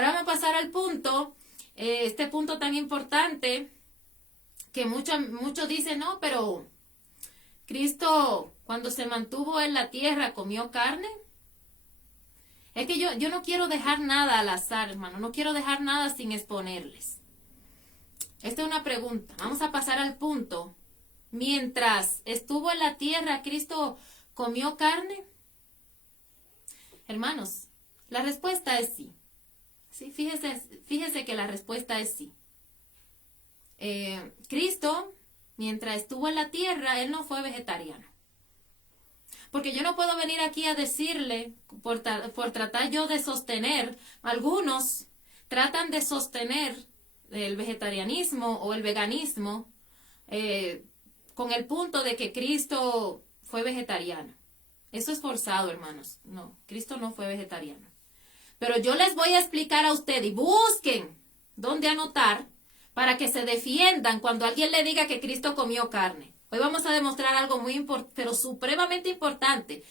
Ahora vamos a pasar al punto, este punto tan importante, que muchos dicen, no, pero Cristo cuando se mantuvo en la tierra comió carne. Es que yo no quiero dejar nada al azar, hermano, no quiero dejar nada sin exponerles. Esta es una pregunta. Vamos a pasar al punto. Mientras estuvo en la tierra, ¿Cristo comió carne? Hermanos, la respuesta es sí. Sí, fíjese que la respuesta es sí. Cristo, mientras estuvo en la tierra, él no fue vegetariano. Porque yo no puedo venir aquí a decirle, por tratar yo de sostener, algunos tratan de sostener el vegetarianismo o el veganismo con el punto de que Cristo fue vegetariano. Eso es forzado, hermanos. No, Cristo no fue vegetariano. Pero yo les voy a explicar a ustedes y busquen dónde anotar para que se defiendan cuando alguien le diga que Cristo comió carne. Hoy vamos a demostrar algo muy importante, pero supremamente importante.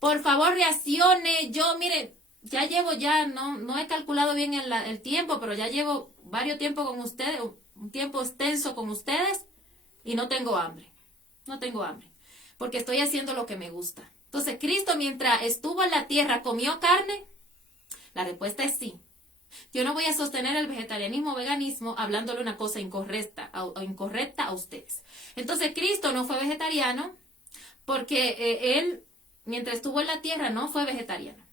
Por favor, reaccione. Yo, mire, no he calculado bien el tiempo, pero ya llevo varios tiempos con ustedes, un tiempo extenso con ustedes y no tengo hambre. No tengo hambre, porque estoy haciendo lo que me gusta. Entonces, ¿Cristo mientras estuvo en la tierra comió carne? La respuesta es sí. Yo no voy a sostener el vegetarianismo o veganismo hablándole una cosa incorrecta a ustedes. Entonces, Cristo no fue vegetariano porque él, mientras estuvo en la tierra, no fue vegetariano.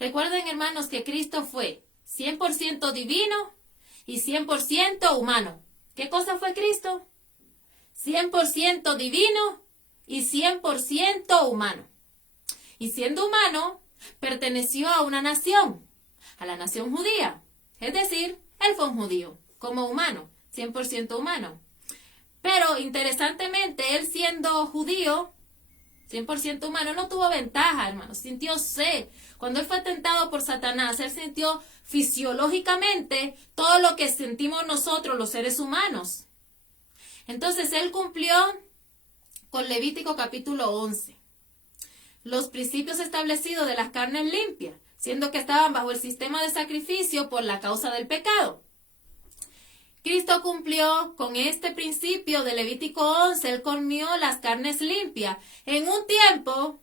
Recuerden, hermanos, que Cristo fue 100% divino y 100% humano. ¿Qué cosa fue Cristo? 100% divino y 100% humano. Y siendo humano, perteneció a una nación, a la nación judía. Es decir, él fue un judío, como humano, 100% humano. Pero, interesantemente, él siendo judío, 100% humano, no tuvo ventaja, hermano. Sintió sed. Cuando él fue tentado por Satanás, él sintió fisiológicamente todo lo que sentimos nosotros, los seres humanos. Entonces, él cumplió con Levítico capítulo 11. Los principios establecidos de las carnes limpias, siendo que estaban bajo el sistema de sacrificio por la causa del pecado. Cristo cumplió con este principio de Levítico 11, él comió las carnes limpias. En un tiempo,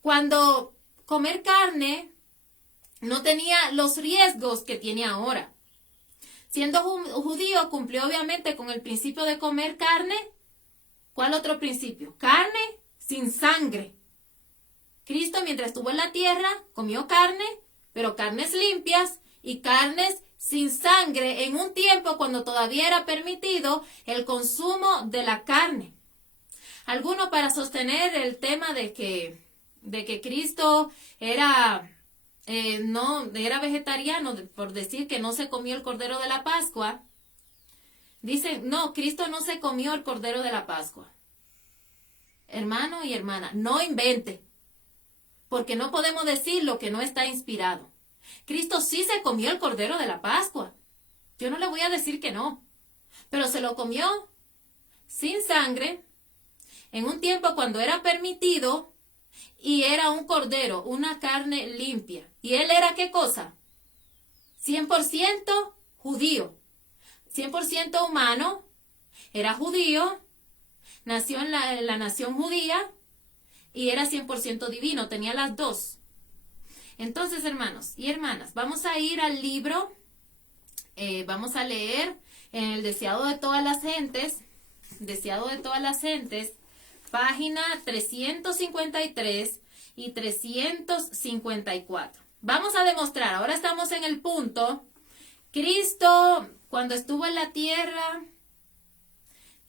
cuando comer carne no tenía los riesgos que tiene ahora. Siendo judío, cumplió obviamente con el principio de comer carne. ¿Cuál otro principio? Carne sin sangre. Cristo, mientras estuvo en la tierra, comió carne, pero carnes limpias y carnes sin sangre en un tiempo cuando todavía era permitido el consumo de la carne. Algunos, para sostener el tema de que Cristo no era vegetariano, por decir que no se comió el cordero de la Pascua, dicen, no, Cristo no se comió el cordero de la Pascua. Hermano y hermana, no invente. Porque no podemos decir lo que no está inspirado. Cristo sí se comió el cordero de la Pascua. Yo no le voy a decir que no. Pero se lo comió sin sangre, en un tiempo cuando era permitido, y era un cordero, una carne limpia. ¿Y él era qué cosa? 100% judío, 100% humano, era judío, nació en la nación judía, y era 100% divino, tenía las dos. Entonces, hermanos y hermanas, vamos a ir al libro, vamos a leer en el Deseado de todas las gentes, página 353 y 354. Vamos a demostrar, ahora estamos en el punto, Cristo, cuando estuvo en la tierra,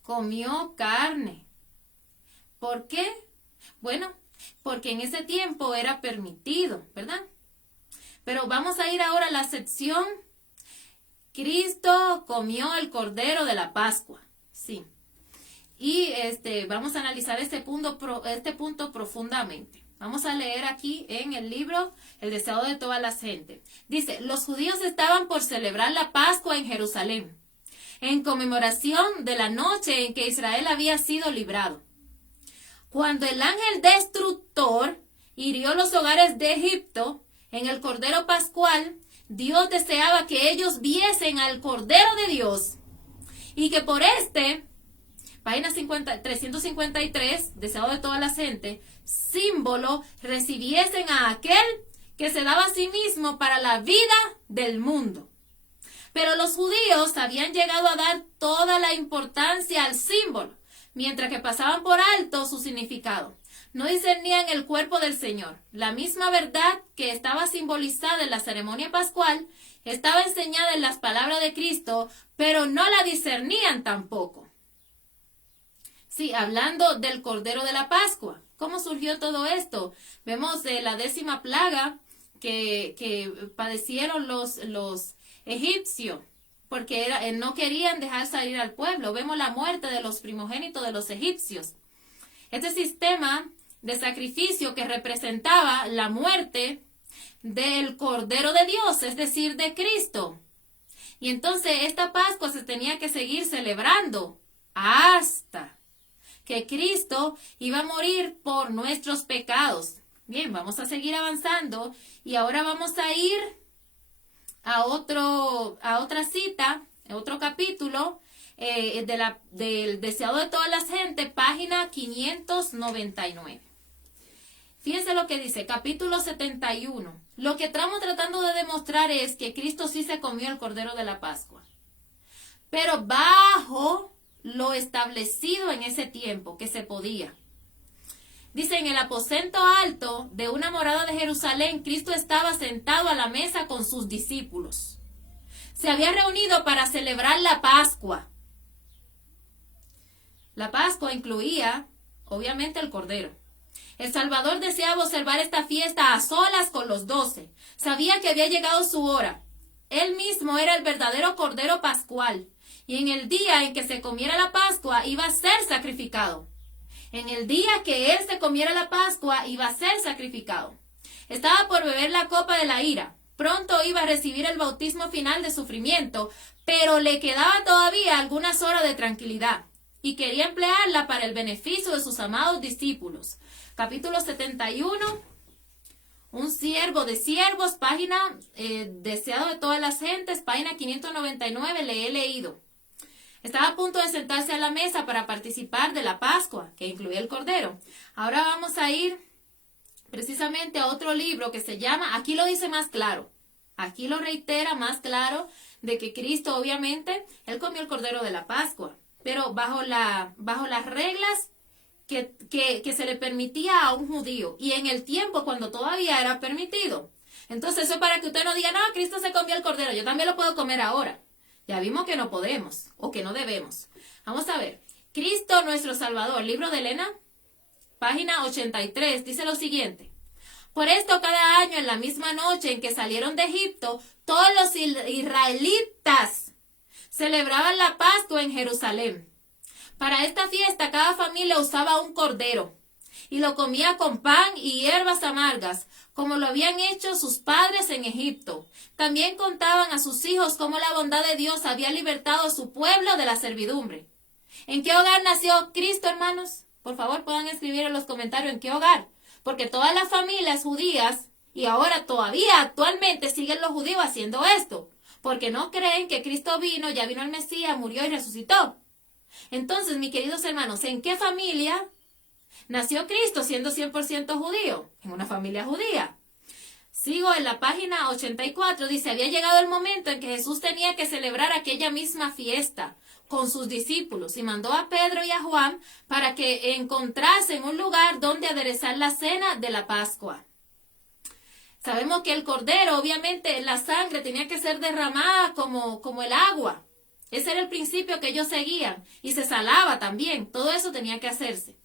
comió carne. ¿Por qué? Bueno, porque en ese tiempo era permitido, ¿verdad? Pero vamos a ir ahora a la sección, Cristo comió el cordero de la Pascua, sí. Y vamos a analizar este punto profundamente. Vamos a leer aquí en el libro El Deseado de todas las gentes. Dice, los judíos estaban por celebrar la Pascua en Jerusalén, en conmemoración de la noche en que Israel había sido librado. Cuando el ángel destructor hirió los hogares de Egipto, en el Cordero Pascual, Dios deseaba que ellos viesen al Cordero de Dios y que por página 353, deseado de toda la gente, símbolo, recibiesen a aquel que se daba a sí mismo para la vida del mundo. Pero los judíos habían llegado a dar toda la importancia al símbolo, mientras que pasaban por alto su significado. No discernían el cuerpo del Señor. La misma verdad que estaba simbolizada en la ceremonia pascual estaba enseñada en las palabras de Cristo, pero no la discernían tampoco. Sí, hablando del Cordero de la Pascua. ¿Cómo surgió todo esto? Vemos la 10ª plaga que padecieron los egipcios, porque no querían dejar salir al pueblo. Vemos la muerte de los primogénitos de los egipcios. Este sistema de sacrificio que representaba la muerte del Cordero de Dios, es decir, de Cristo. Y entonces esta Pascua se tenía que seguir celebrando hasta que Cristo iba a morir por nuestros pecados. Bien, vamos a seguir avanzando y ahora vamos a ir a otra cita, a otro capítulo del deseado de todas las gentes, página 599. Fíjense lo que dice, capítulo 71. Lo que estamos tratando de demostrar es que Cristo sí se comió el Cordero de la Pascua, pero bajo lo establecido en ese tiempo que se podía. Dice, en el aposento alto de una morada de Jerusalén, Cristo estaba sentado a la mesa con sus discípulos. Se había reunido para celebrar la Pascua. La Pascua incluía, obviamente, el Cordero. El Salvador deseaba observar esta fiesta a solas con los 12. Sabía que había llegado su hora. Él mismo era el verdadero Cordero Pascual. Y en el día en que se comiera la Pascua iba a ser sacrificado. En el día que él se comiera la Pascua iba a ser sacrificado. Estaba por beber la copa de la ira. Pronto iba a recibir el bautismo final de sufrimiento, pero le quedaba todavía algunas horas de tranquilidad y quería emplearla para el beneficio de sus amados discípulos. Capítulo 71. Un siervo de siervos, página deseado de todas las gentes, página 599, le he leído. Estaba a punto de sentarse a la mesa para participar de la Pascua, que incluía el Cordero. Ahora vamos a ir precisamente a otro libro que se llama, aquí lo dice más claro, aquí lo reitera más claro, de que Cristo obviamente, él comió el Cordero de la Pascua, pero bajo las reglas que se le permitía a un judío, y en el tiempo cuando todavía era permitido. Entonces eso es para que usted no diga, no, Cristo se comió el Cordero, yo también lo puedo comer ahora. Ya vimos que no podemos o que no debemos. Vamos a ver. Cristo nuestro Salvador, libro de Elena, página 83, dice lo siguiente. Por esto cada año en la misma noche en que salieron de Egipto, todos los israelitas celebraban la Pascua en Jerusalén. Para esta fiesta cada familia usaba un cordero y lo comía con pan y hierbas amargas, como lo habían hecho sus padres en Egipto. También contaban a sus hijos cómo la bondad de Dios había libertado a su pueblo de la servidumbre. ¿En qué hogar nació Cristo, hermanos? Por favor, puedan escribir en los comentarios en qué hogar. Porque todas las familias judías, y ahora todavía actualmente siguen los judíos haciendo esto, porque no creen que Cristo vino, ya vino el Mesías, murió y resucitó. Entonces, mis queridos hermanos, ¿en qué familia nació Cristo siendo 100% judío? En una familia judía. Sigo en la página 84, dice, había llegado el momento en que Jesús tenía que celebrar aquella misma fiesta con sus discípulos y mandó a Pedro y a Juan para que encontrasen un lugar donde aderezar la cena de la Pascua. Sabemos que el cordero, obviamente, la sangre tenía que ser derramada como el agua. Ese era el principio que ellos seguían y se salaba también. Todo eso tenía que hacerse.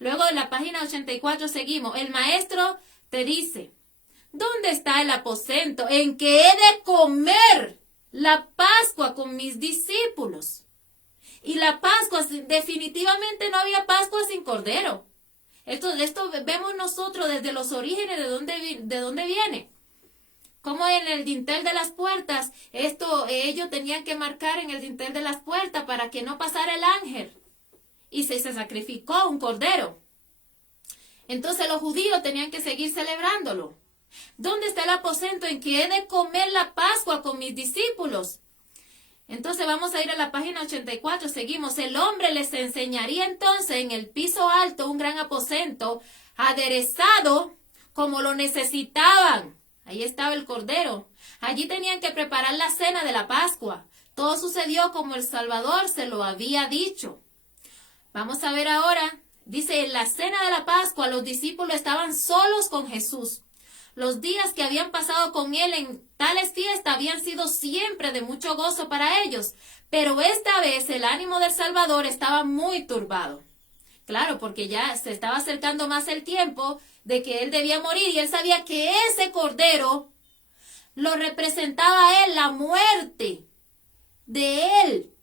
Luego en la página 84 seguimos. El maestro te dice, ¿dónde está el aposento en que he de comer la Pascua con mis discípulos? Y la Pascua, definitivamente no había Pascua sin cordero. Esto vemos nosotros desde los orígenes de dónde viene. Como en el dintel de las puertas, ellos tenían que marcar en el dintel de las puertas para que no pasara el ángel. Y se sacrificó un cordero. Entonces los judíos tenían que seguir celebrándolo. ¿Dónde está el aposento en que he de comer la Pascua con mis discípulos? Entonces vamos a ir a la página 84, seguimos. El hombre les enseñaría entonces en el piso alto un gran aposento, aderezado como lo necesitaban. Ahí estaba el Cordero. Allí tenían que preparar la cena de la Pascua. Todo sucedió como el Salvador se lo había dicho. Vamos a ver ahora. Dice, en la cena de la Pascua los discípulos estaban solos con Jesús. Los días que habían pasado con él en tales fiestas habían sido siempre de mucho gozo para ellos, pero esta vez el ánimo del Salvador estaba muy turbado. Claro, porque ya se estaba acercando más el tiempo de que él debía morir y él sabía que ese Cordero lo representaba a él, la muerte de él.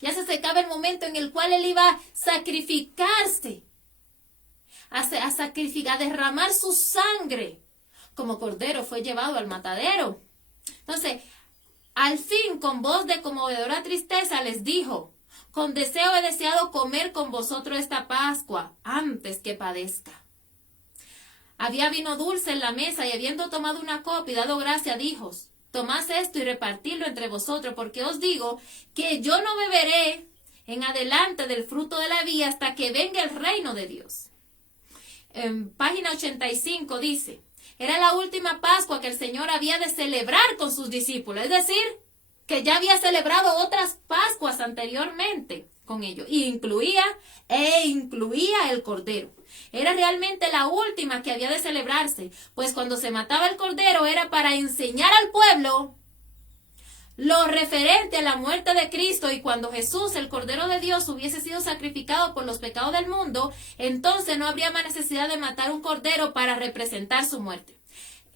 Ya se acercaba el momento en el cual él iba a sacrificarse, a sacrificar, a derramar su sangre. Como Cordero fue llevado al matadero. Entonces, al fin, con voz de conmovedora tristeza, les dijo, con deseo he deseado comer con vosotros esta Pascua, antes que padezca. Había vino dulce en la mesa, y habiendo tomado una copa y dado gracia, dijo, tomad esto y repartidlo entre vosotros, porque os digo que yo no beberé en adelante del fruto de la vid hasta que venga el reino de Dios. En página 85 dice, era la última Pascua que el Señor había de celebrar con sus discípulos, es decir, que ya había celebrado otras Pascuas anteriormente con ellos, y incluía el Cordero. Era realmente la última que había de celebrarse, pues cuando se mataba el Cordero era para enseñar al pueblo lo referente a la muerte de Cristo, y cuando Jesús, el Cordero de Dios, hubiese sido sacrificado por los pecados del mundo, entonces no habría más necesidad de matar un cordero para representar su muerte.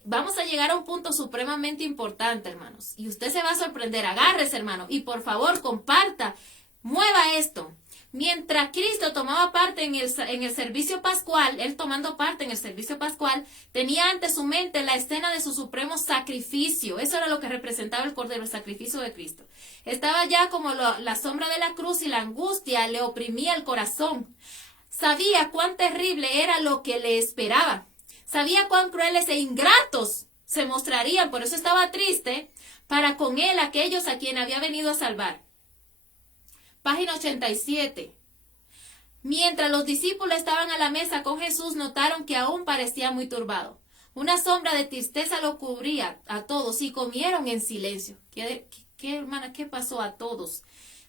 Vamos a llegar a un punto supremamente importante, hermanos, y usted se va a sorprender. Agárrese, hermano, y por favor comparta, mueva esto. Mientras Cristo tomaba parte en el servicio pascual, él tomando parte en el servicio pascual, tenía ante su mente la escena de su supremo sacrificio. Eso era lo que representaba el Cordero, el sacrificio de Cristo. Estaba ya como la sombra de la cruz, y la angustia le oprimía el corazón. Sabía cuán terrible era lo que le esperaba. Sabía cuán crueles e ingratos se mostrarían. Por eso estaba triste para con él aquellos a quien había venido a salvar. Página 87. Mientras los discípulos estaban a la mesa con Jesús, notaron que aún parecía muy turbado. Una sombra de tristeza lo cubría a todos y comieron en silencio. ¿Qué hermana? ¿Qué pasó a todos?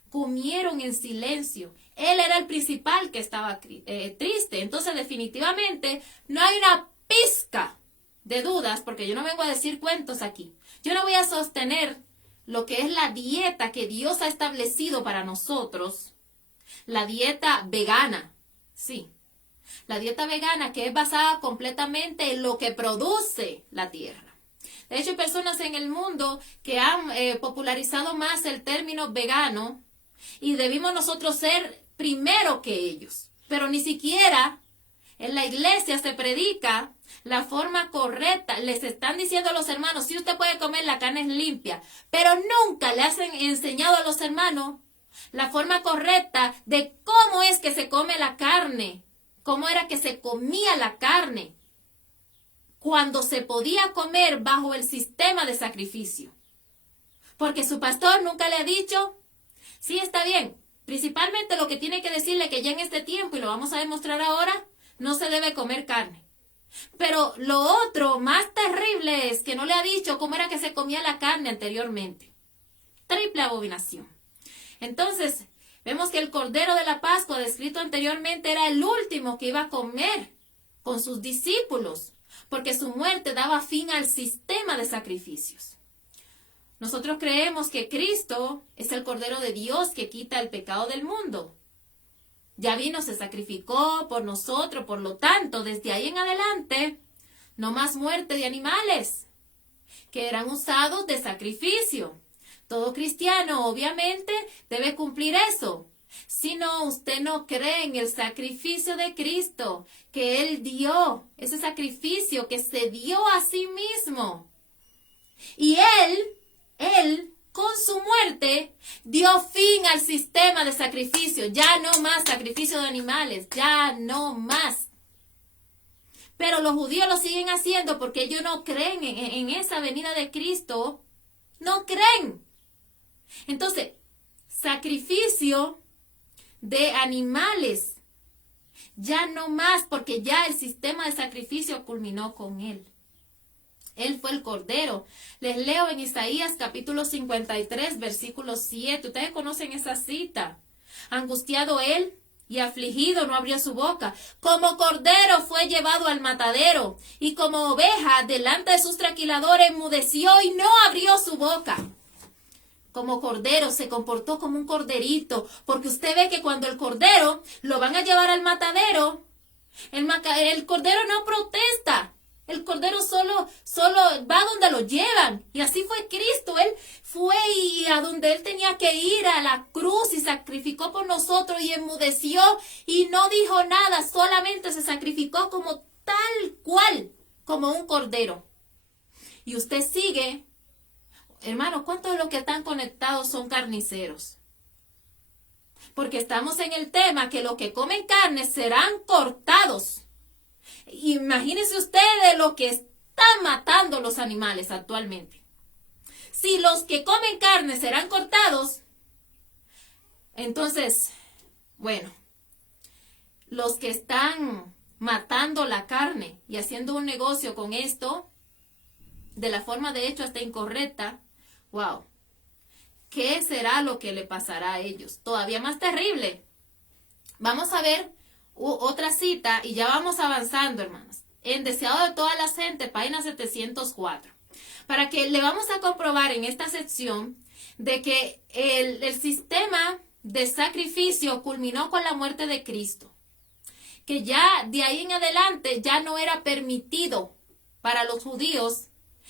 Comieron en silencio. Él era el principal que estaba triste. Entonces, definitivamente, no hay una pizca de dudas, porque yo no vengo a decir cuentos aquí. Yo no voy a sostener lo que es la dieta que Dios ha establecido para nosotros, la dieta vegana, sí, la dieta vegana que es basada completamente en lo que produce la tierra. De hecho, hay personas en el mundo que han popularizado más el término vegano, y debimos nosotros ser primero que ellos, pero ni siquiera en la iglesia se predica la forma correcta. Les están diciendo a los hermanos, si usted puede comer, la carne es limpia, pero nunca le hacen enseñado a los hermanos la forma correcta de cómo es que se come la carne, cómo era que se comía la carne cuando se podía comer bajo el sistema de sacrificio. Porque su pastor nunca le ha dicho, sí, está bien, principalmente lo que tiene que decirle que ya en este tiempo, y lo vamos a demostrar ahora, no se debe comer carne. Pero lo otro más terrible es que no le ha dicho cómo era que se comía la carne anteriormente. Triple abominación. Entonces, vemos que el Cordero de la Pascua, descrito anteriormente, era el último que iba a comer con sus discípulos, porque su muerte daba fin al sistema de sacrificios. Nosotros creemos que Cristo es el Cordero de Dios que quita el pecado del mundo. Ya vino, se sacrificó por nosotros, por lo tanto, desde ahí en adelante, no más muerte de animales que eran usados de sacrificio. Todo cristiano, obviamente, debe cumplir eso. Si no, usted no cree en el sacrificio de Cristo, que Él dio, ese sacrificio que se dio a sí mismo. Y Él, con su muerte, dio fin al sistema de sacrificio. Ya no más sacrificio de animales, ya no más. Pero los judíos lo siguen haciendo porque ellos no creen en esa venida de Cristo. No creen. Entonces, sacrificio de animales. Ya no más, porque ya el sistema de sacrificio culminó con él. Él fue el Cordero. Les leo en Isaías capítulo 53, versículo 7. Ustedes conocen esa cita. Angustiado él y afligido no abrió su boca. Como cordero fue llevado al matadero, y como oveja delante de sus trasquiladores enmudeció y no abrió su boca. Como cordero se comportó como un corderito, porque usted ve que cuando el cordero lo van a llevar al matadero, el cordero no protesta. El cordero solo va donde lo llevan. Y así fue Cristo. Él fue y a donde él tenía que ir, a la cruz, y sacrificó por nosotros y enmudeció y no dijo nada. Solamente se sacrificó como tal cual, como un cordero. Y usted sigue. Hermano, ¿cuántos de los que están conectados son carniceros? Porque estamos en el tema que los que comen carne serán cortados. Imagínense ustedes lo que están matando los animales actualmente. Si los que comen carne serán cortados, entonces, bueno, los que están matando la carne y haciendo un negocio con esto, de la forma de hecho hasta incorrecta, wow, ¿qué será lo que le pasará a ellos? Todavía más terrible. Vamos a ver otra cita y ya vamos avanzando, hermanos. En Deseado de toda la gente, página 704. Para que le vamos a comprobar en esta sección de que el sistema de sacrificio culminó con la muerte de Cristo. Que ya de ahí en adelante ya no era permitido para los judíos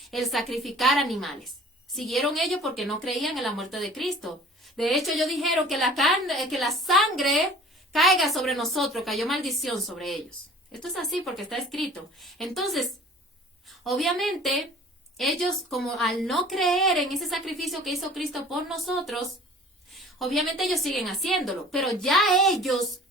el sacrificar animales. Siguieron ellos porque no creían en la muerte de Cristo. De hecho, ellos dijeron que la sangre caiga sobre nosotros, cayó maldición sobre ellos. Esto es así porque está escrito. Entonces, obviamente, ellos, como al no creer en ese sacrificio que hizo Cristo por nosotros, obviamente ellos siguen haciéndolo. Pero ya ellos,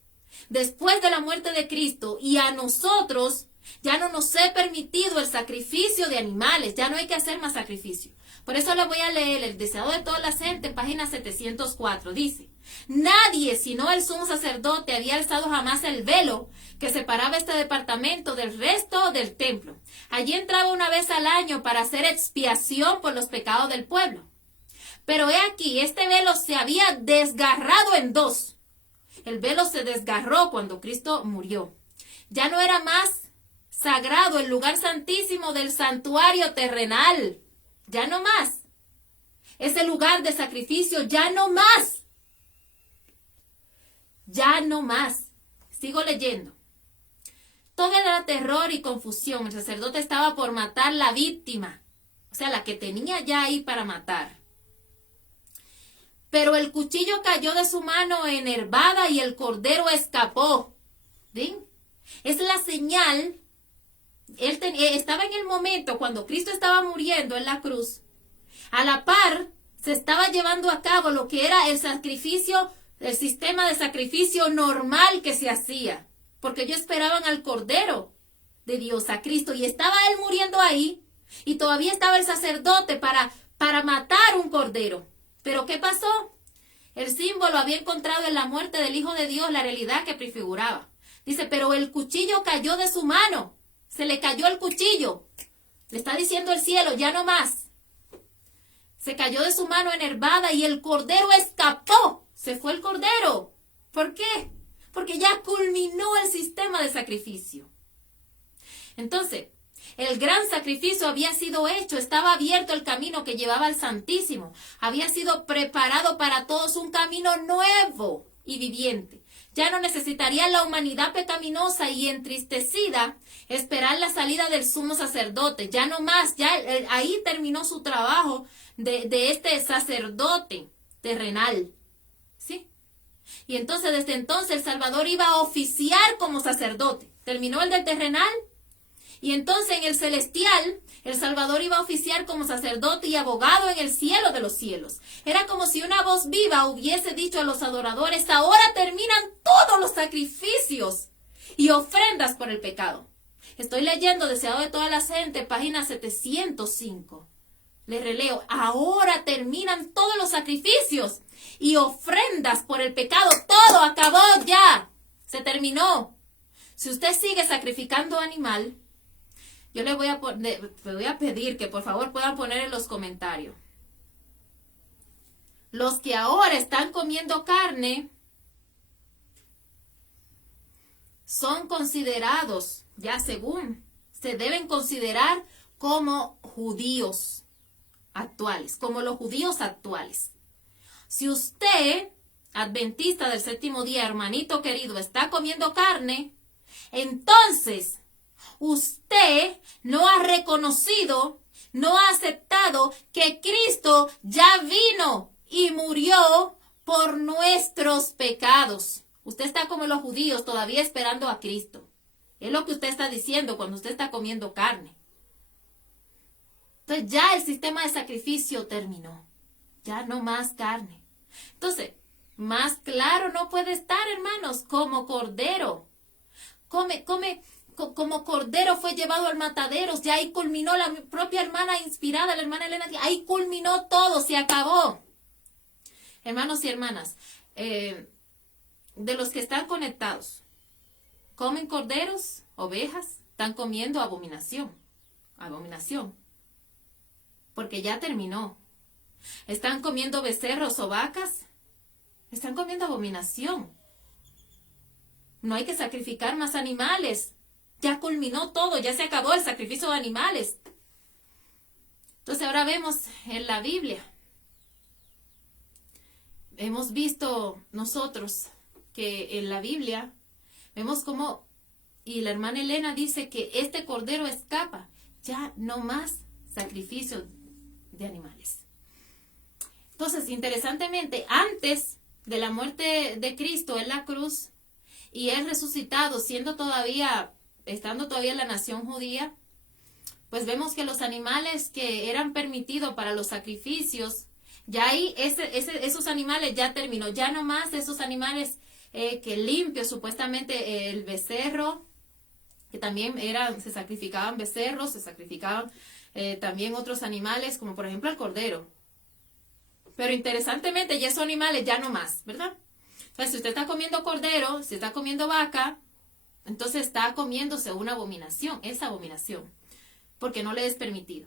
después de la muerte de Cristo, y a nosotros, ya no nos es permitido el sacrificio de animales. Ya no hay que hacer más sacrificio. Por eso le voy a leer el Deseado de toda la gente, página 704. Dice: nadie, sino el sumo sacerdote, había alzado jamás el velo que separaba este departamento del resto del templo. Allí entraba una vez al año para hacer expiación por los pecados del pueblo. Pero he aquí, este velo se había desgarrado en dos. El velo se desgarró cuando Cristo murió. Ya no era más sagrado el lugar santísimo del santuario terrenal. Ya no más. Ese lugar de sacrificio, ya no más. Ya no más. Sigo leyendo. Todo era terror y confusión. El sacerdote estaba por matar la víctima. O sea, la que tenía ya ahí para matar. Pero el cuchillo cayó de su mano enervada y el cordero escapó. ¿Sí? Es la señal. Él estaba en el momento cuando Cristo estaba muriendo en la cruz. A la par se estaba llevando a cabo lo que era el sacrificio, el sistema de sacrificio normal que se hacía. Porque ellos esperaban al Cordero de Dios, a Cristo. Y estaba él muriendo ahí. Y todavía estaba el sacerdote para matar un cordero. Pero ¿qué pasó? El símbolo había encontrado en la muerte del Hijo de Dios la realidad que prefiguraba. Dice, pero el cuchillo cayó de su mano. Se le cayó el cuchillo. Le está diciendo el cielo, ya no más. Se cayó de su mano enervada y el cordero escapó. Se fue el cordero. ¿Por qué? Porque ya culminó el sistema de sacrificio. Entonces, el gran sacrificio había sido hecho. Estaba abierto el camino que llevaba al Santísimo. Había sido preparado para todos un camino nuevo y viviente. Ya no necesitaría la humanidad pecaminosa y entristecida esperar la salida del sumo sacerdote. Ya no más, ya ahí terminó su trabajo de este sacerdote terrenal. ¿Sí? Y entonces, desde entonces, el Salvador iba a oficiar como sacerdote. Terminó el del terrenal. Y entonces en el celestial, el Salvador iba a oficiar como sacerdote y abogado en el cielo de los cielos. Era como si una voz viva hubiese dicho a los adoradores, ahora terminan todos los sacrificios y ofrendas por el pecado. Estoy leyendo Deseado de toda la gente, página 705. Les releo. Ahora terminan todos los sacrificios y ofrendas por el pecado. Todo acabó ya. Se terminó. Si usted sigue sacrificando animal, yo le voy a pedir que por favor puedan poner en los comentarios. Los que ahora están comiendo carne son considerados, ya según, se deben considerar como judíos actuales, como los judíos actuales. Si usted, adventista del séptimo día, hermanito querido, está comiendo carne, entonces usted no ha reconocido, no ha aceptado que Cristo ya vino y murió por nuestros pecados. Usted está como los judíos, todavía esperando a Cristo. Es lo que usted está diciendo cuando usted está comiendo carne. Entonces ya el sistema de sacrificio terminó. Ya no más carne. Entonces, más claro no puede estar, hermanos, como cordero. Como cordero fue llevado al matadero. Ya ahí culminó la propia hermana inspirada, la hermana Elena. Ahí culminó todo, se acabó. Hermanos y hermanas, de los que están conectados, comen corderos, ovejas, están comiendo abominación. Abominación. Porque ya terminó. Están comiendo becerros o vacas. Están comiendo abominación. No hay que sacrificar más animales. Ya culminó todo, ya se acabó el sacrificio de animales. Entonces ahora vemos en la Biblia. Hemos visto nosotros que en la Biblia vemos cómo, y la hermana Elena dice que este cordero escapa. Ya no más sacrificio de animales. Entonces, interesantemente, antes de la muerte de Cristo en la cruz y él resucitado, estando todavía en la nación judía, pues vemos que los animales que eran permitidos para los sacrificios, ya ahí esos animales ya terminó, ya no más esos animales que limpios, supuestamente el becerro, que también se sacrificaban becerros, se sacrificaban también otros animales, como por ejemplo el cordero. Pero interesantemente, ya esos animales ya no más, ¿verdad? Entonces, si usted está comiendo cordero, si está comiendo vaca, entonces está comiéndose una abominación, esa abominación, porque no le es permitido.